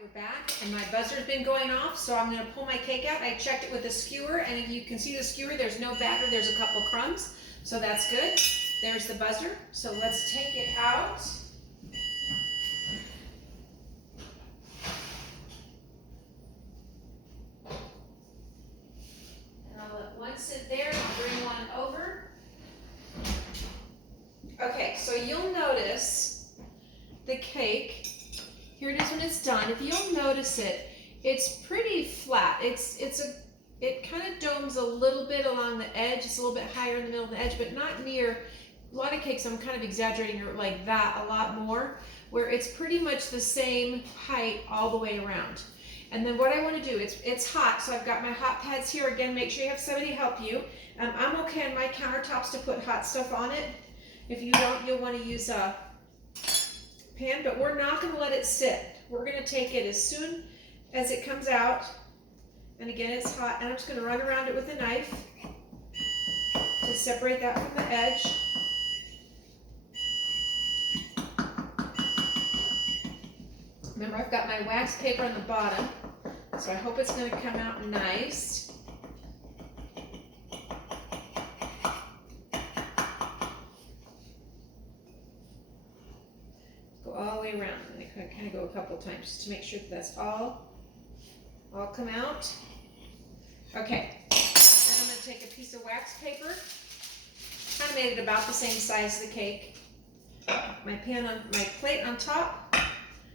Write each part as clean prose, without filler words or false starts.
We're back and my buzzer's been going off, so I'm going to pull my cake out. I checked it with a skewer, and if you can see the skewer, there's no batter, there's a couple crumbs, so that's good. There's the buzzer, so let's take it out. And I'll let one sit there and I'll bring one over. Okay, so you'll notice the cake. Here it is when it's done. If you'll notice it, it's pretty flat. It kind of domes a little bit along the edge. It's a little bit higher in the middle of the edge, but not near. A lot of cakes, I'm kind of exaggerating it like that a lot more, where it's pretty much the same height all the way around. And then what I want to do, it's hot, so I've got my hot pads here. Again, make sure you have somebody help you. I'm okay on my countertops to put hot stuff on it. If you don't, you'll want to use a pan, but we're not going to let it sit. We're going to take it as soon as it comes out, and again it's hot, and I'm just going to run around it with a knife to separate that from the edge. Remember, I've got my wax paper on the bottom, so I hope it's going to come out nice. All the way around, and I kind of go a couple times just to make sure that that's all come out. Okay, then I'm going to take a piece of wax paper. Kind of made it about the same size as the cake. My plate on top. I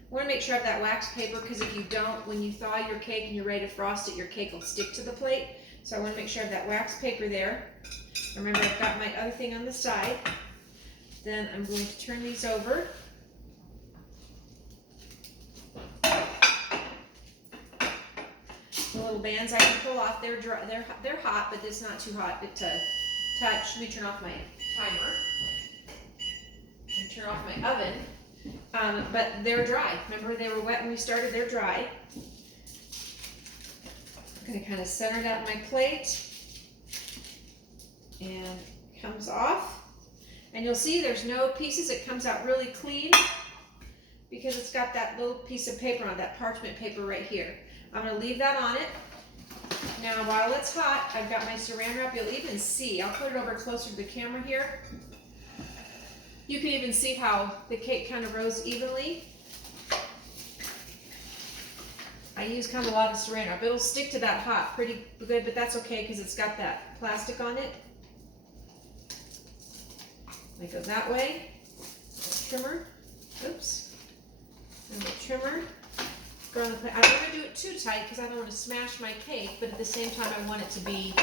want to make sure I have that wax paper, because if you don't, when you thaw your cake and you're ready to frost it, your cake will stick to the plate. So I want to make sure I have that wax paper there. Remember, I've got my other thing on the side. Then I'm going to turn these over. The little bands I can pull off, they're dry, they're hot, but it's not too hot to touch. Let me turn off my timer and turn off my oven. But they're dry. Remember, they were wet when we started, they're dry. I'm going to kind of center that on my plate, and it comes off. And you'll see there's no pieces. It comes out really clean because it's got that little piece of paper on, that parchment paper right here. I'm going to leave that on it. Now, while it's hot, I've got my saran wrap. You'll even see, I'll put it over closer to the camera here. You can even see how the cake kind of rose evenly. I use kind of a lot of saran wrap. It'll stick to that hot pretty good, but that's okay because it's got that plastic on it. I go that way. Trimmer. Oops. And the trimmer. Go on the plate. I don't want to do it too tight because I don't want to smash my cake, but at the same time I want it to be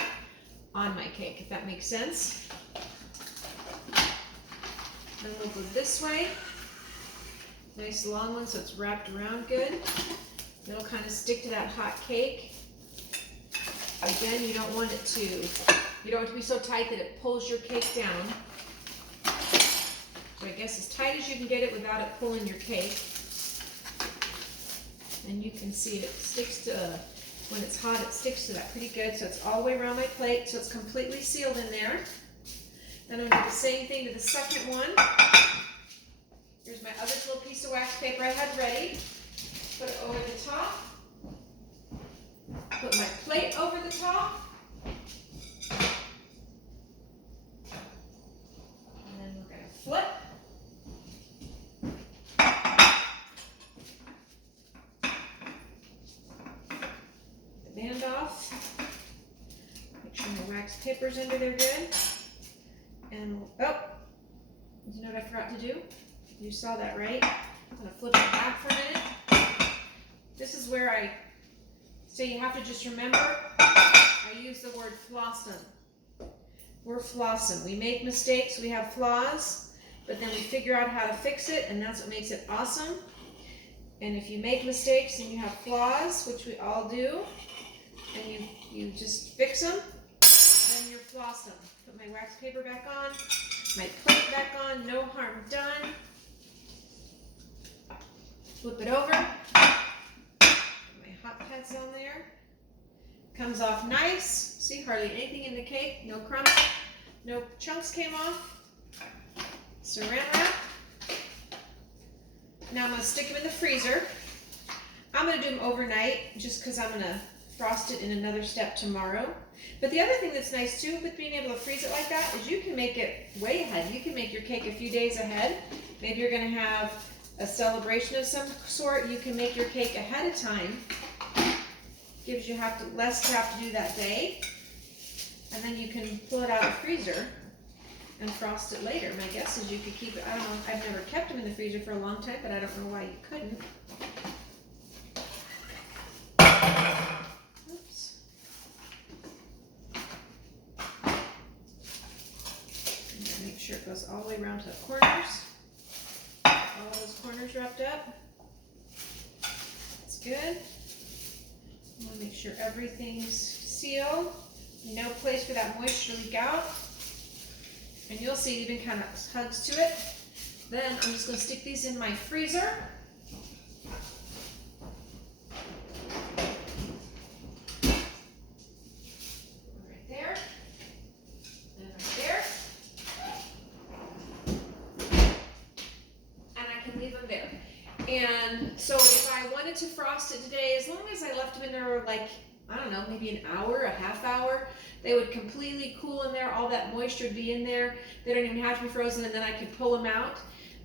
on my cake, if that makes sense. Then we'll go this way. Nice long one so it's wrapped around good. It'll kind of stick to that hot cake. Again, you don't want it to be so tight that it pulls your cake down. So I guess as tight as you can get it without it pulling your cake. And you can see it sticks to, when it's hot, it sticks to that pretty good. So it's all the way around my plate, so it's completely sealed in there. Then I'm going to do the same thing to the second one. Here's my other little piece of wax paper I had ready. Put it over the top. Put my plate over the top. And then we're going to flip. Band off. Make sure my wax paper's under there good. And, oh, you know what I forgot to do? You saw that, right? I'm going to flip it back for a minute. This is where I say you have to just remember, I use the word flossing. We're flossing. We make mistakes, we have flaws, but then we figure out how to fix it, and that's what makes it awesome. And if you make mistakes and you have flaws, which we all do, and you just fix them, then you're flossing. Put my wax paper back on, my plate back on, no harm done. Flip it over. Put my hot pads on there. Comes off nice. See, hardly anything in the cake. No crumbs, no chunks came off. Saran wrap. Now I'm going to stick them in the freezer. I'm gonna do them overnight just because I'm gonna frost it in another step tomorrow. But the other thing that's nice too with being able to freeze it like that is you can make it way ahead. You can make your cake a few days ahead. Maybe you're gonna have a celebration of some sort. You can make your cake ahead of time. Gives you less to have to do that day. And then you can pull it out of the freezer and frost it later. My guess is you could keep it, I don't know, I've never kept them in the freezer for a long time, but I don't know why you couldn't. Oops. And make sure it goes all the way around to the corners. All those corners wrapped up. That's good. I want to make sure everything's sealed. No place for that moisture to leak out. And you'll see it even kind of hugs to it. Then I'm just going to stick these in my freezer. Right there. And right there. And I can leave them there. And so if I wanted to frost it today, as long as I left them in there like, I don't know, maybe an hour, a half hour, they would completely cool in there. All that moisture would be in there. They don't even have to be frozen, and then I could pull them out.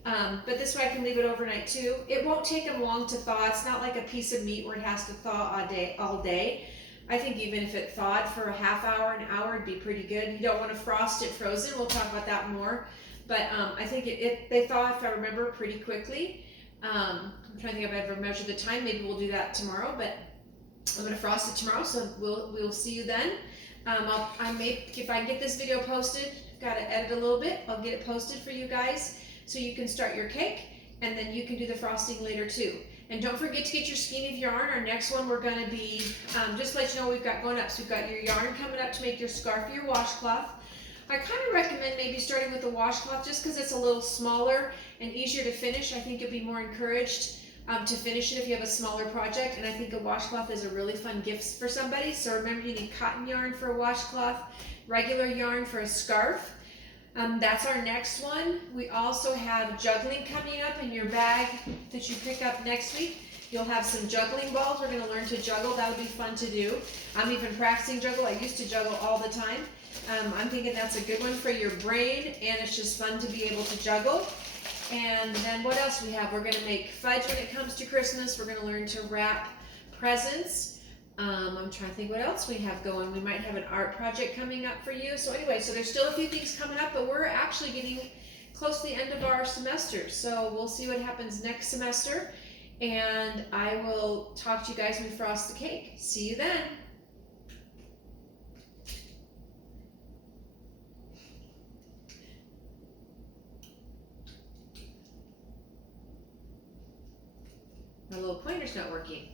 But this way I can leave it overnight too. It won't take them long to thaw. It's not like a piece of meat where it has to thaw all day. I think even if it thawed for a half hour, an hour, it'd be pretty good. You don't want to frost it frozen. We'll talk about that more. But I think they thaw, if I remember, pretty quickly. I'm trying to think if I've ever measured the time. Maybe we'll do that tomorrow, but I'm going to frost it tomorrow, so we'll see you then. If I get this video posted, got to edit a little bit. I'll get it posted for you guys so you can start your cake, and then you can do the frosting later too. And don't forget to get your skein of yarn. Our next one, we're going to be, just to let you know what we've got going up. So we've got your yarn coming up to make your scarf or your washcloth. I kind of recommend maybe starting with the washcloth just because it's a little smaller and easier to finish. I think you'll be more encouraged to finish it if you have a smaller project, and I think a washcloth is a really fun gift for somebody. So remember, you need cotton yarn for a washcloth, regular yarn for a scarf. That's our next one. We also have juggling coming up in your bag that you pick up next week. You'll have some juggling balls. We're going to learn to juggle. That'll be fun to do. I'm even practicing juggle. I used to juggle all the time. I'm thinking that's a good one for your brain, and it's just fun to be able to juggle. And then what else we have? We're going to make fudge when it comes to Christmas. We're going to learn to wrap presents. I'm trying to think what else we have going. We might have an art project coming up for you. So anyway, so there's still a few things coming up, but we're actually getting close to the end of our semester. So we'll see what happens next semester. And I will talk to you guys when we frost the cake. See you then. My little pointer's not working.